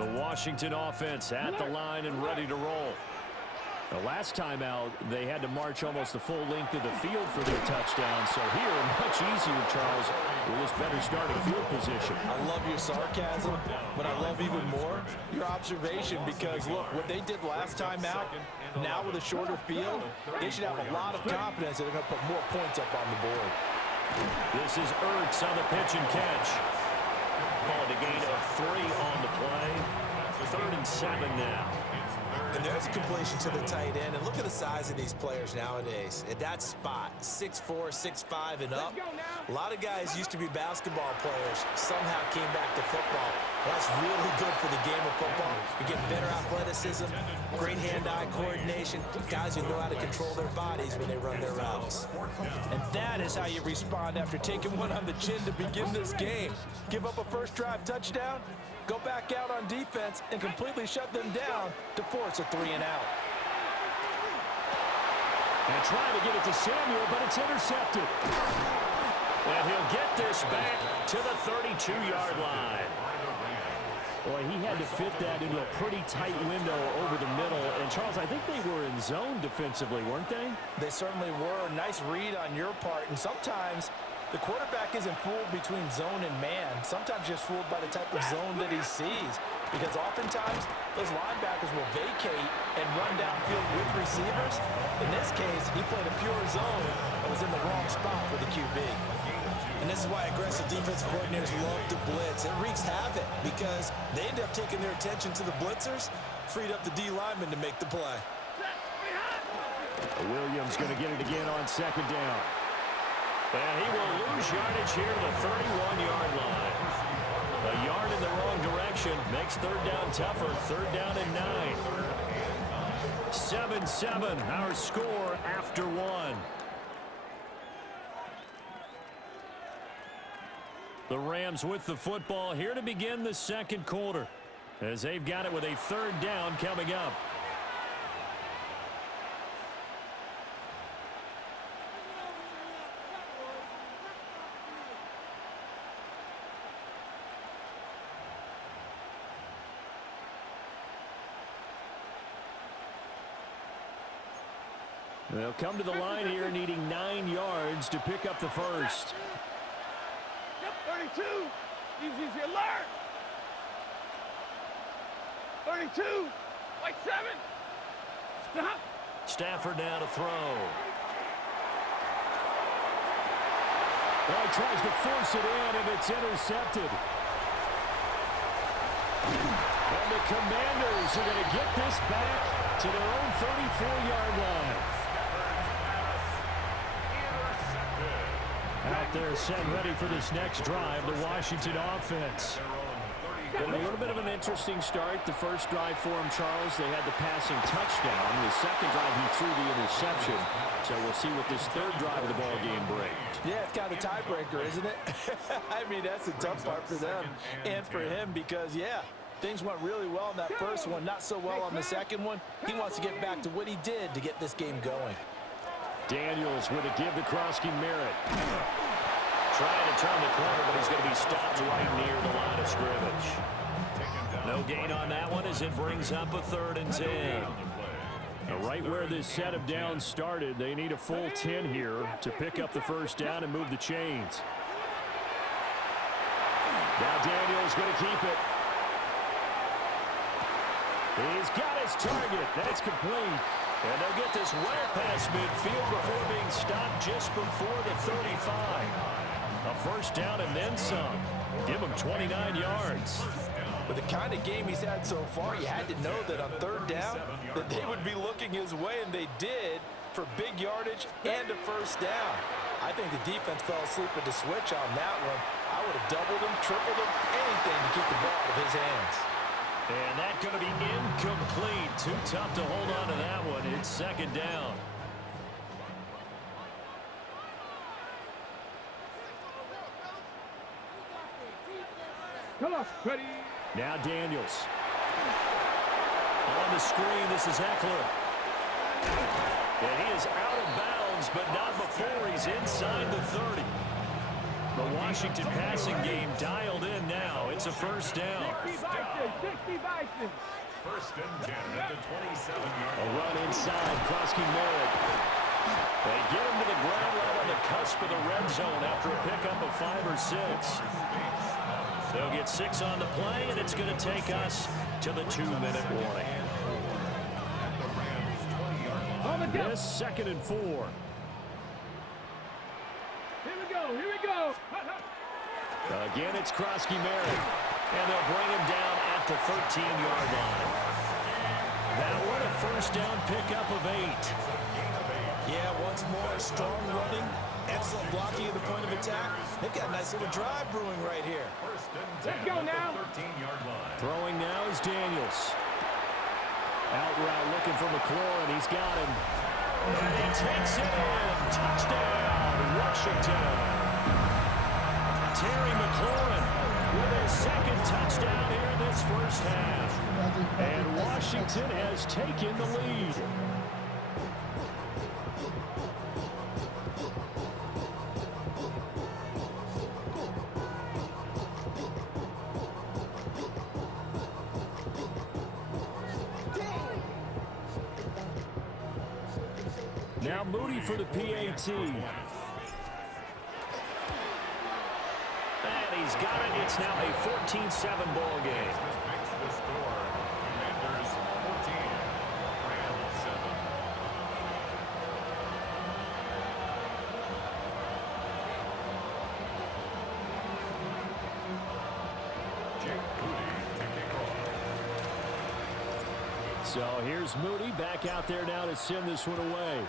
The Washington offense at the line and ready to roll. The last time out, they had to march almost the full length of the field for their touchdown. So here, much easier, Charles, with this better starting field position. I love your sarcasm, but I love even more your observation because, look, what they did last time out, now with a shorter field, they should have a lot of confidence that they're going to put more points up on the board. This is Ertz on the pitch and catch. Called a gain of 3 on the play. 3rd and 7 now. And there's a completion to the tight end. And look at the size of these players nowadays. At that spot, 6'4", 6'5", and up. A lot of guys used to be basketball players, somehow came back to football. That's really good for the game of football. You get better athleticism, great hand-eye coordination, guys who know how to control their bodies when they run their routes. And that is how you respond after taking one on the chin to begin this game. Give up a first drive touchdown, go back out on defense, and completely shut them down to force a 3-and-out. And trying to get it to Samuel, but it's intercepted. And he'll get this back to the 32-yard line. Boy, he had to fit that into a pretty tight window over the middle. And, Charles, I think they were in zone defensively, weren't they? They certainly were. Nice read on your part. And sometimes the quarterback isn't fooled between zone and man. Sometimes just fooled by the type of zone that he sees. Because oftentimes, those linebackers will vacate and run downfield with receivers. In this case, he played a pure zone and was in the wrong spot for the QB. And this is why aggressive defensive coordinators love to blitz. It wreaks havoc because they end up taking their attention to the blitzers, freed up the D lineman to make the play. Williams going to get it again on 2nd down. And he will lose yardage here to the 31-yard line. A yard in the wrong direction makes 3rd down tougher. 3rd down and 9. 7-7, our score after 1. The Rams with the football here to begin the 2nd quarter, as they've got it with a 3rd down coming up. They'll come to the line here needing 9 yards to pick up the first. Yep, 32. Easy alert. 32. White 7. Stop. Stafford now to throw. Well, he tries to force it in, and it's intercepted. And the Commanders are going to get this back to their own 34-yard line. Out there set ready for this next drive, the Washington offense. Been a little bit of an interesting start. The first drive for him, Charles, they had the passing touchdown. The second drive, he threw the interception. So we'll see what this 3rd drive of the ball game brings. Yeah, it's kind of a tiebreaker, isn't it? I mean, that's the tough part for them and for him because, yeah, things went really well in that first one, not so well on the second one. He wants to get back to what he did to get this game going. Daniels with a give to Krosky-Merritt. Trying to turn the corner, but he's going to be stopped right near the line of scrimmage. No gain on that one as it brings up a 3rd and 10. Now, right where this set of downs started, they need a full 10 here to pick up the first down and move the chains. Now Daniels going to keep it. He's got his target. That's complete. And they'll get this well past midfield before being stopped just before the 35. A first down and then some. Give him 29 yards. With the kind of game he's had so far, you had to know that on 3rd down that they would be looking his way, and they did for big yardage and a first down. I think the defense fell asleep at the switch on that one. I would have doubled him, tripled him, anything to keep the ball out of his hands. And that's going to be incomplete. Too tough to hold on to that one. It's 2nd down. Come on, ready. Now Daniels. On the screen, this is Eckler. And he is out of bounds, but not before he's inside the 30. The Washington passing game dialed in now. It's It's a first down. 60 Bison. First and 10 at the 27-yard A line. run inside, Krosky Merritt. They get him to the ground right on the cusp of the red zone after a pickup of 5 or 6. They'll get 6 on the play, and it's going to take us to the 2-minute warning. At the Rams' 20-yard line. On the go. This 2nd and 4. Here we go. Here we go. Again, it's Krosky Merritt, and they'll bring him down at the 13-yard line. That one a first down pickup of 8. Yeah, once more, strong running, excellent blocking at the point of attack. They've got a nice little drive brewing right here. First and 10 Let's go now. at the 13-yard line. Throwing now is Daniels. Out route looking for McLaurin. He's got him. And he takes it in. Touchdown, Washington. Terry McLaurin with his 2nd touchdown here in this first half. And Washington has taken the lead. Now Moody for the PAT. And he's got it. It's now a 14-7 ball game. Makes the score. Commanders 14, Rams 7. Jake Moody to kick off. So here's Moody back out there now to send this one away.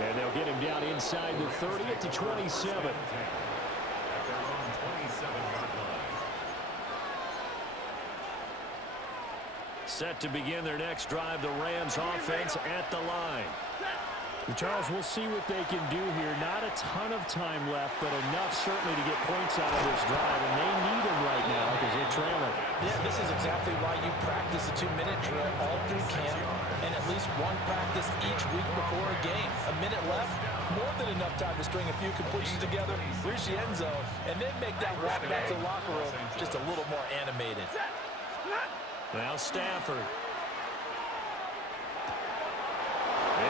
And they'll get him down inside the 30 at the 27. At their own 27-yard line. Set to begin their next drive, the Rams offense at the line. And Charles, we'll see what they can do here. Not a ton of time left, but enough certainly to get points out of this drive, and they need them right now because they're trailing. Yeah, this is exactly why you practice a 2-minute drill all through camp and at least one practice each week before a game. A minute left, more than enough time to string a few completions together, reach the end zone, and then make that walk back to the locker room just a little more animated. Now Stafford.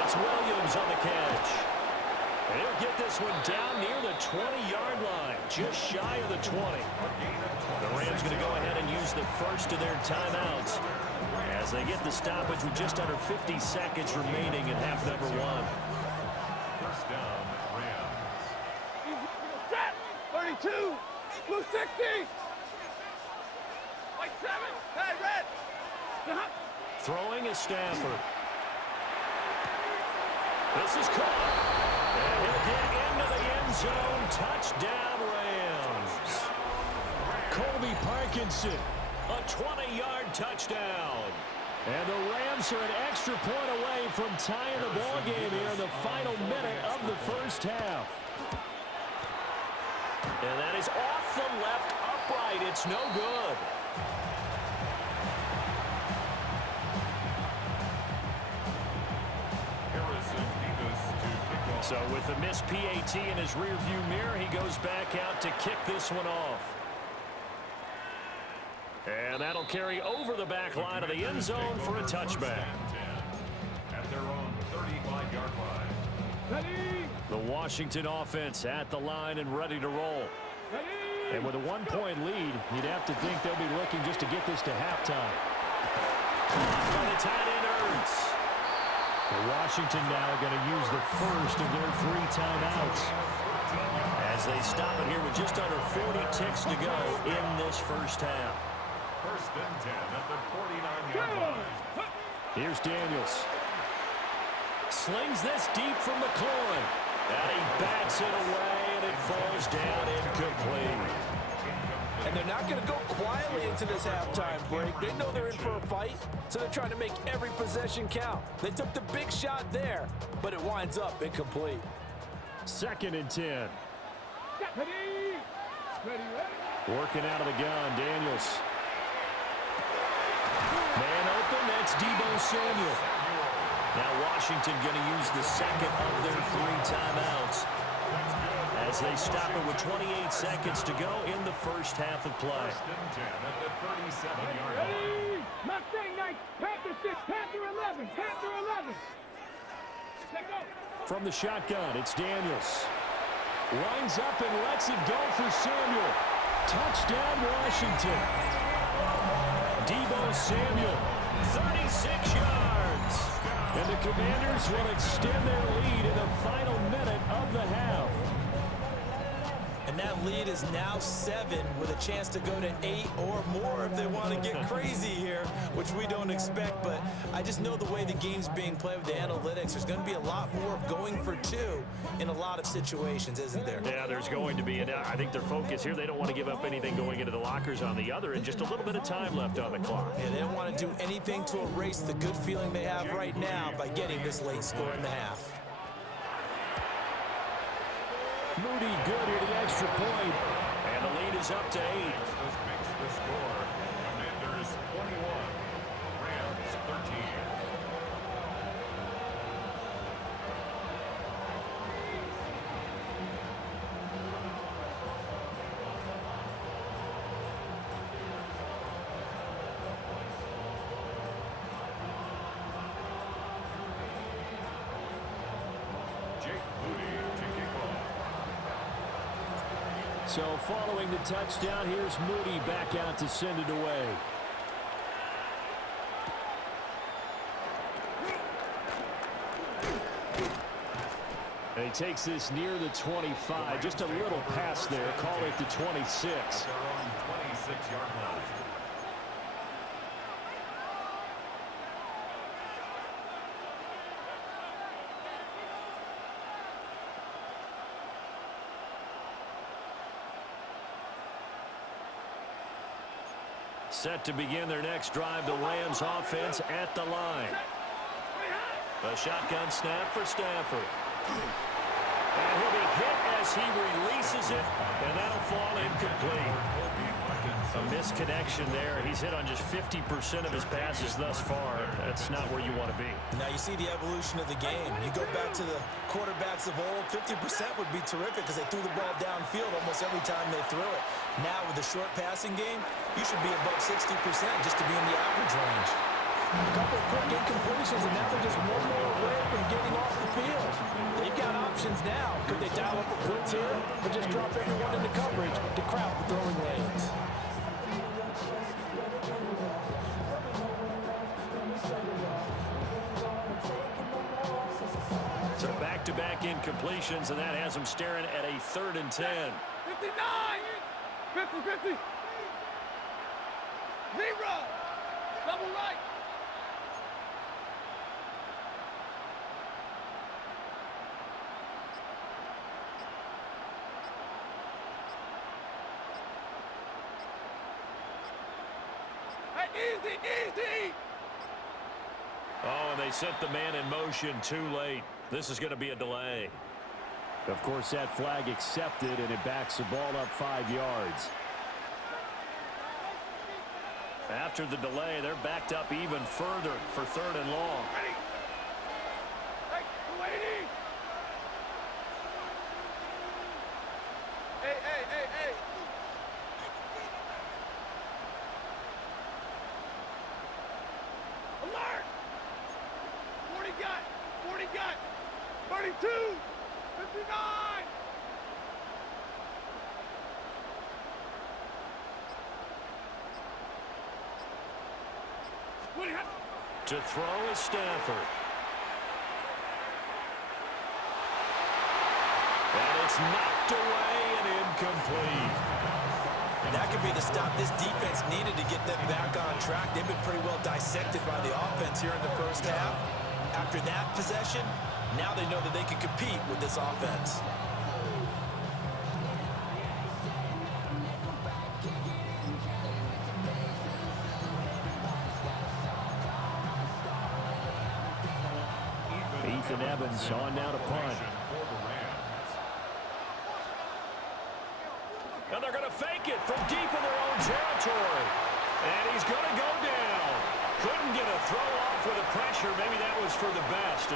It's Williams on the catch. And he'll get this one down near the 20-yard line, just shy of the 20. The Rams going to go ahead and use the first of their timeouts as they get the stoppage with just under 50 seconds remaining in half number 1. First down, Rams. 32. Blue 60. White 7. Hey, red. Stop. Throwing is Stafford. This is caught. And he'll get into the end zone. Touchdown, Rams. Colby Parkinson, a 20-yard touchdown. And the Rams are an extra point away from tying the ball game here in the final minute of the first half. And that is off the left upright. It's no good. So with the missed PAT in his rearview mirror, he goes back out to kick this one off. And that'll carry over the back line of the end zone for a touchback. At their own 35-yard line. Ready. The Washington offense at the line and ready to roll. Ready. And with a 1-point lead, you'd have to think they'll be looking just to get this to halftime. By the tight end Ertz. Washington now going to use the first of their 3 timeouts as they stop it here with just under 40 ticks to go in this first half. First and 10 at the 49-yard line. Here's Daniels. Slings this deep from McLaurin. And he bats it away, and it falls down incomplete. And they're not going to go quietly into this halftime break. They know they're in for a fight, so they're trying to make every possession count. They took the big shot there, but it winds up incomplete. 2nd and 10. Ready. Ready. Working out of the gun, Daniels. Man open, that's Deebo Samuel. Now Washington going to use the second of their 3 timeouts as they stop it with 28 seconds to go in the first half of play. First and 10 at the 37-yard line. Ready? Mustang Knights, Panther 6, Panther 11, Panther 11. Take go. From the shotgun, it's Daniels. Lines up and lets it go for Samuel. Touchdown, Washington. Deebo Samuel, 36 yards. And the Commanders will extend their lead in the final minute of the half. And that lead is now 7 with a chance to go to 8 or more if they want to get crazy here, which we don't expect. But I just know the way the game's being played with the analytics, there's going to be a lot more of going for 2 in a lot of situations, isn't there? Yeah, there's going to be. And I think their focus here, they don't want to give up anything going into the lockers on the other, and just a little bit of time left on the clock. Yeah, they don't want to do anything to erase the good feeling they have right now by getting this late score in the half. Moody good here to the extra point. And the lead is up to 8. This makes the score. Commanders 21, Rams 13. So following the touchdown, here's Moody back out to send it away. And he takes this near the 25. Just a little pass there. Call it the 26. Their own 26-yard line. Set to begin their next drive, the Rams offense at the line. A shotgun snap for Stafford. And he'll be hit as he releases it, and that'll fall incomplete. A misconnection there. He's hit on just 50% of his passes thus far. That's not where you want to be. Now you see the evolution of the game. You go back to the quarterbacks of old, 50% would be terrific because they threw the ball downfield almost every time they threw it. Now with the short passing game, you should be above 60% just to be in the average range. A couple of quick incompletions, and now they're just one more away from getting off the field. They've got options now. Could they dial up a blitz here or just drop everyone into coverage to crowd the throwing lanes? So back-to-back incompletions, and that has them staring at a 3rd and 10. 59! 50-50! 0! Double right! Hey, easy! Oh, and they set the man in motion too late. This is going to be a delay. Of course, that flag accepted, and it backs the ball up 5 yards. After the delay, they're backed up even further for 3rd and long. Ready! Hey, 280! Hey! Alert! 40 got! 32! 59! To throw is Stafford. And it's knocked away and incomplete. That could be the stop this defense needed to get them back on track. They've been pretty well dissected by the offense here in the first half. After that possession, now they know that they can compete with this offense. Ethan Evans on now to punt. And they're going to fake it from deep in their own territory. And he's going to go down. Couldn't get a throw off off with a pressure. Maybe that was for the best.